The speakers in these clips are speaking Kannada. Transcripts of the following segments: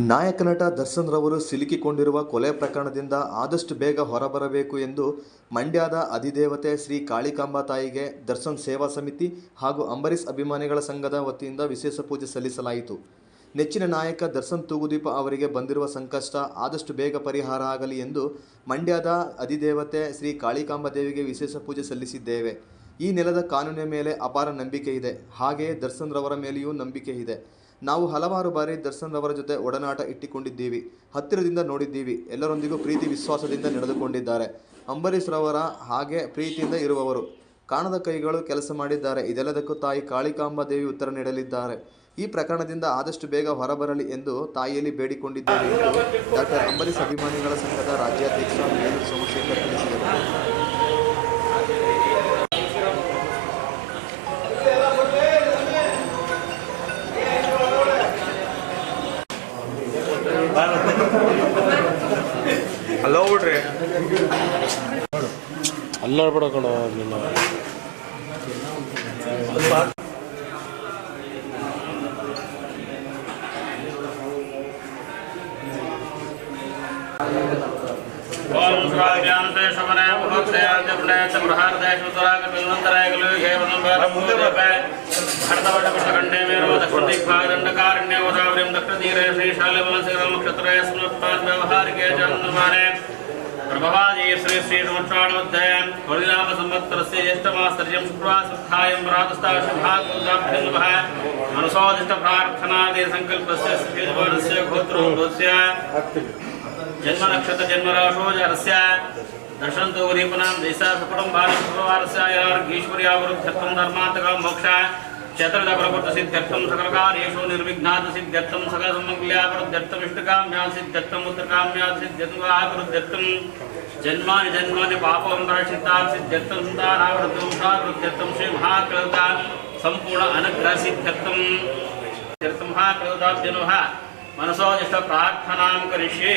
ನಾಯಕ ನಟ ದರ್ಶನ್ ರವರು ಸಿಲುಕಿಕೊಂಡಿರುವ ಕೊಲೆ ಪ್ರಕರಣದಿಂದ ಆದಷ್ಟು ಬೇಗ ಹೊರಬರಬೇಕು ಎಂದು ಮಂಡ್ಯದ ಅಧಿದೇವತೆ ಶ್ರೀ ಕಾಳಿಕಾಂಬಾ ತಾಯಿಗೆ ದರ್ಶನ್ ಸೇವಾ ಸಮಿತಿ ಹಾಗೂ ಅಂಬರೀಷ್ ಅಭಿಮಾನಿಗಳ ಸಂಘದ ವತಿಯಿಂದ ವಿಶೇಷ ಪೂಜೆ ಸಲ್ಲಿಸಲಾಯಿತು. ನೆಚ್ಚಿನ ನಾಯಕ ದರ್ಶನ್ ತೂಗುದೀಪ ಅವರಿಗೆ ಬಂದಿರುವ ಸಂಕಷ್ಟ ಆದಷ್ಟು ಬೇಗ ಪರಿಹಾರ ಆಗಲಿ ಎಂದು ಮಂಡ್ಯದ ಅಧಿದೇವತೆ ಶ್ರೀ ಕಾಳಿಕಾಂಬಾ ದೇವಿಗೆ ವಿಶೇಷ ಪೂಜೆ ಸಲ್ಲಿಸಿದ್ದೇವೆ. ಈ ನೆಲದ ಕಾನೂನಿನ ಮೇಲೆ ಅಪಾರ ನಂಬಿಕೆ ಇದೆ. ಹಾಗೆಯೇ ದರ್ಶನ್ ರವರ ಮೇಲೆಯೂ ನಂಬಿಕೆ ಇದೆ. ನಾವು ಹಲವಾರು ಬಾರಿ ದರ್ಶನ್ ರವರ ಜೊತೆ ಒಡನಾಟ ಇಟ್ಟಿಕೊಂಡಿದ್ದೀವಿ, ಹತ್ತಿರದಿಂದ ನೋಡಿದ್ದೀವಿ, ಎಲ್ಲರೊಂದಿಗೂ ಪ್ರೀತಿ ವಿಶ್ವಾಸದಿಂದ ನಡೆದುಕೊಂಡಿದ್ದಾರೆ. ಅಂಬರೀಶ್ ರವರ ಹಾಗೆ ಪ್ರೀತಿಯಿಂದ ಇರುವವರು. ಕಾಣದ ಕೈಗಳು ಕೆಲಸ ಮಾಡಿದ್ದಾರೆ, ಇದೆಲ್ಲದಕ್ಕೂ ತಾಯಿ ಕಾಳಿಕಾಂಬ ದೇವಿ ಉತ್ತರ ನೀಡಲಿದ್ದಾರೆ. ಈ ಪ್ರಕರಣದಿಂದ ಆದಷ್ಟು ಬೇಗ ಹೊರಬರಲಿ ಎಂದು ತಾಯಿಯಲ್ಲಿ ಬೇಡಿಕೊಂಡಿದ್ದಾರೆ ಡಾಕ್ಟರ್ ಅಂಬರೀಷ್ ಅಭಿಮಾನಿಗಳ ಸಂಘದ ರಾಜ್ಯಾಧ್ಯಕ್ಷ ಸೋಮಶೇಖರ್ ತಿಳಿಸಿದರು. మాట్లాడబడకుండా భరతవటపుష్కండే మేరో దక్షిణదిగ్భాగండకారణ్యే గోదావరిం దక్షిణతీరే శ్రీశాలవలసిరం నక్షత్రయస్మత్పాద్వ్యవహారికే చంద్రమానే श्री श्रीसंवत्सराणमध्यायां वरुणामसंवत्सरस्य ज्येष्ठमास्तर्यं शुक्रासत्थायं प्रातस्ताशुभागुदाभ्यन्वः मनसोदिष्टप्रार्थनादे सङ्कल्पस्य सिद्धिजवानस्य गोत्रोदस्य जन्मनक्षत्र जन्मराशोजरस्य दर्शन्तो गरीपनां देशा सपटं भारं सुरवारस्यायार्गीश्वर्यावरुद्धत्वं धर्मान्तकं मोक्षा क्षेत्रदप्रभृतसिद्ध्यर्थं सकलकार्येषु निर्विघ्नातसिद्ध्यर्थं सकलसम्मङ्गल्यावरुद्धत्वमिष्टकाम्यासिद्ध्यर्थम् उत्तरकाम्यासिद्ध्यत्वाकुरुद्धत्वम् जन्माने जन्माने पापम प्राशितात सिद्ध्यत्तम सुतारावृतम सावृत्यत्तम श्री महाकल्पात संपूर्ण अनग्रसिद्धत्तम तीर्थम हा कल्पाब्जनो मनसो ज्येष्ठ प्रार्थनां करिष्ये।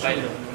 拜了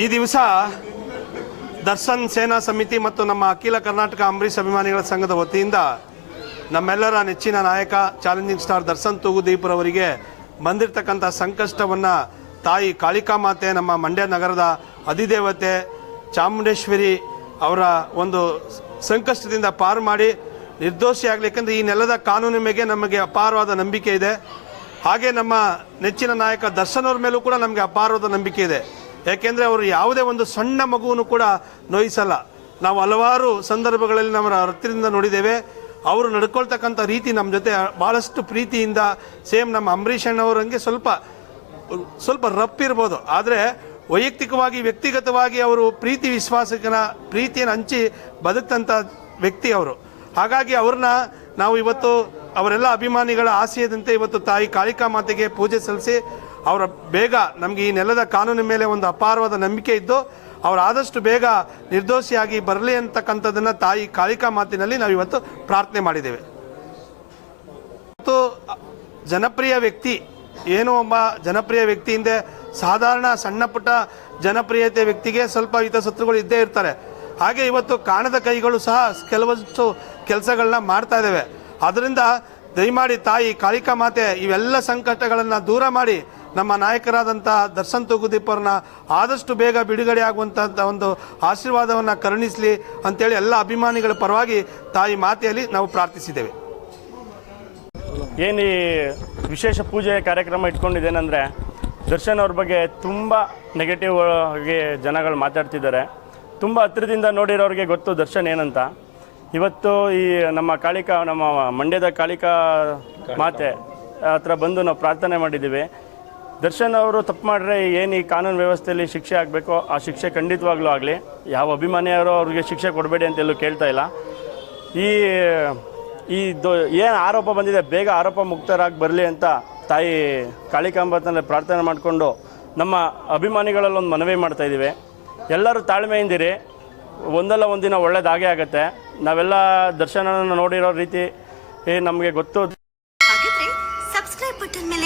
ಈ ದಿವಸ ದರ್ಶನ್ ಸೇನಾ ಸಮಿತಿ ಮತ್ತು ನಮ್ಮ ಅಖಿಲ ಕರ್ನಾಟಕ ಅಂಬರೀಷ್ ಅಭಿಮಾನಿಗಳ ಸಂಘದ ವತಿಯಿಂದ ನಮ್ಮೆಲ್ಲರ ನೆಚ್ಚಿನ ನಾಯಕ ಚಾಲೆಂಜಿಂಗ್ ಸ್ಟಾರ್ ದರ್ಶನ್ ತೂಗುದೀಪರವರಿಗೆ ಬಂದಿರತಕ್ಕಂಥ ಸಂಕಷ್ಟವನ್ನು ತಾಯಿ ಕಾಳಿಕಾ ಮಾತೆ, ನಮ್ಮ ಮಂಡ್ಯ ನಗರದ ಅಧಿದೇವತೆ ಚಾಮುಂಡೇಶ್ವರಿ ಅವರ ಒಂದು ಸಂಕಷ್ಟದಿಂದ ಪಾರು ಮಾಡಿ ನಿರ್ದೋಷಿ ಆಗಲಿಕ್ಕಂದ್ರೆ ಈ ನೆಲದ ಕಾನೂನು ಮೇಲೆ ನಮಗೆ ಅಪಾರವಾದ ನಂಬಿಕೆ ಇದೆ. ಹಾಗೆ ನಮ್ಮ ನೆಚ್ಚಿನ ನಾಯಕ ದರ್ಶನ್ ಅವ್ರ ಮೇಲೂ ಕೂಡ ನಮಗೆ ಅಪಾರವಾದ ನಂಬಿಕೆ ಇದೆ. ಯಾಕೆಂದರೆ ಅವರು ಯಾವುದೇ ಒಂದು ಸಣ್ಣ ಮಗುವನ್ನು ಕೂಡ ನೋಯಿಸಲ್ಲ. ನಾವು ಹಲವಾರು ಸಂದರ್ಭಗಳಲ್ಲಿ ನಮ್ಮ ಹತ್ತಿರದಿಂದ ನೋಡಿದ್ದೇವೆ. ಅವರು ನಡ್ಕೊಳ್ತಕ್ಕಂಥ ರೀತಿ ನಮ್ಮ ಜೊತೆ ಭಾಳಷ್ಟು ಪ್ರೀತಿಯಿಂದ ಸೇಮ್ ನಮ್ಮ ಅಂಬರೀಷ್ ಅಣ್ಣವರಂಗೆ ಸ್ವಲ್ಪ ಸ್ವಲ್ಪ ರಪ್ ಇರ್ಬೋದು. ಆದರೆ ವೈಯಕ್ತಿಕವಾಗಿ, ವ್ಯಕ್ತಿಗತವಾಗಿ ಅವರು ಪ್ರೀತಿ ವಿಶ್ವಾಸಕನ, ಪ್ರೀತಿಯನ್ನು ಹಂಚಿ ಬದುಕ್ತಂಥ ವ್ಯಕ್ತಿ ಅವರು. ಹಾಗಾಗಿ ಅವ್ರನ್ನ ನಾವು ಇವತ್ತು ಅವರೆಲ್ಲ ಅಭಿಮಾನಿಗಳ ಆಸೆಯದಂತೆ ಇವತ್ತು ತಾಯಿ ಕಾಳಿಕಾ ಮಾತೆಗೆ ಪೂಜೆ ಸಲ್ಲಿಸಿ ಅವರ ಬೇಗ ನಮಗೆ ಈ ನೆಲದ ಕಾನೂನಿನ ಮೇಲೆ ಒಂದು ಅಪಾರವಾದ ನಂಬಿಕೆ ಇದ್ದು ಅವರು ಆದಷ್ಟು ಬೇಗ ನಿರ್ದೋಷಿಯಾಗಿ ಬರಲಿ ಅಂತಕ್ಕಂಥದ್ದನ್ನು ತಾಯಿ ಕಾಳಿಕಾ ಮಾತಿನಲ್ಲಿ ನಾವು ಇವತ್ತು ಪ್ರಾರ್ಥನೆ ಮಾಡಿದ್ದೇವೆ. ಮತ್ತು ಜನಪ್ರಿಯ ವ್ಯಕ್ತಿ ಏನೋ ಒಬ್ಬ ಜನಪ್ರಿಯ ವ್ಯಕ್ತಿಯಿಂದ ಸಾಧಾರಣ ಸಣ್ಣ ಪುಟ್ಟ ಜನಪ್ರಿಯತೆ ವ್ಯಕ್ತಿಗೆ ಸ್ವಲ್ಪ ಹಿತಸತ್ರುಗಳು ಇದ್ದೇ ಇರ್ತಾರೆ. ಹಾಗೆ ಇವತ್ತು ಕಾಣದ ಕೈಗಳು ಸಹ ಕೆಲವಷ್ಟು ಕೆಲಸಗಳನ್ನ ಮಾಡ್ತಾ ಇದ್ದೇವೆ. ಅದರಿಂದ ದಯಮಾಡಿ ತಾಯಿ ಕಾಳಿಕಾ ಮಾತೆ ಇವೆಲ್ಲ ಸಂಕಟಗಳನ್ನು ದೂರ ಮಾಡಿ ನಮ್ಮ ನಾಯಕರಾದಂಥ ದರ್ಶನ್ ತೂಗುದೀಪ್ ಆದಷ್ಟು ಬೇಗ ಬಿಡುಗಡೆ ಆಗುವಂಥ ಒಂದು ಆಶೀರ್ವಾದವನ್ನು ಕರುಣಿಸಲಿ ಅಂತೇಳಿ ಎಲ್ಲ ಅಭಿಮಾನಿಗಳ ಪರವಾಗಿ ತಾಯಿ ಮಾತೆಯಲ್ಲಿ ನಾವು ಪ್ರಾರ್ಥಿಸಿದ್ದೇವೆ. ಏನು ಈ ವಿಶೇಷ ಪೂಜೆ ಕಾರ್ಯಕ್ರಮ ಇಟ್ಕೊಂಡಿದ್ದೇನೆಂದರೆ ದರ್ಶನ್ ಅವ್ರ ಬಗ್ಗೆ ತುಂಬ ನೆಗೆಟಿವ್ ಆಗಿ ಜನಗಳು ಮಾತಾಡ್ತಿದ್ದಾರೆ. ತುಂಬ ಹತ್ತಿರದಿಂದ ನೋಡಿರೋರಿಗೆ ಗೊತ್ತು ದರ್ಶನ್ ಏನಂತ. ಇವತ್ತು ಈ ನಮ್ಮ ಕಾಳಿಕಾ, ನಮ್ಮ ಮಂಡ್ಯದ ಕಾಳಿಕಾ ಮಾತೆ ಹತ್ರ ಬಂದು ನಾವು ಪ್ರಾರ್ಥನೆ ಮಾಡಿದ್ದೀವಿ. ದರ್ಶನ್ ಅವರು ತಪ್ಪು ಮಾಡಿದ್ರೆ ಏನು ಈ ಕಾನೂನು ವ್ಯವಸ್ಥೆಯಲ್ಲಿ ಶಿಕ್ಷೆ ಆಗಬೇಕೋ ಆ ಶಿಕ್ಷೆ ಖಂಡಿತವಾಗ್ಲೂ ಆಗಲಿ. ಯಾವ ಅಭಿಮಾನಿಯವರು ಅವ್ರಿಗೆ ಶಿಕ್ಷೆ ಕೊಡಬೇಡಿ ಅಂತೆಲ್ಲೂ ಕೇಳ್ತಾ ಇಲ್ಲ. ಈ ಈ ಏನು ಆರೋಪ ಬಂದಿದೆ, ಬೇಗ ಆರೋಪ ಮುಕ್ತರಾಗಿ ಬರಲಿ ಅಂತ ತಾಯಿ ಕಾಳಿಕಾಂಬತ್ತನಲ್ಲಿ ಪ್ರಾರ್ಥನೆ ಮಾಡಿಕೊಂಡು ನಮ್ಮ ಅಭಿಮಾನಿಗಳಲ್ಲಿ ಒಂದು ಮನವಿ ಮಾಡ್ತಾ ಇದ್ದೀವಿ. ಎಲ್ಲರೂ ತಾಳ್ಮೆಯಿಂದಿರಿ. ಒಂದಲ್ಲ ಒಂದಿನ ಒಳ್ಳೇದಾಗೇ ಆಗುತ್ತೆ. ನಾವೆಲ್ಲ ದರ್ಶನವನ್ನು ನೋಡಿರೋ ರೀತಿ, ಏ, ನಮಗೆ ಗೊತ್ತು.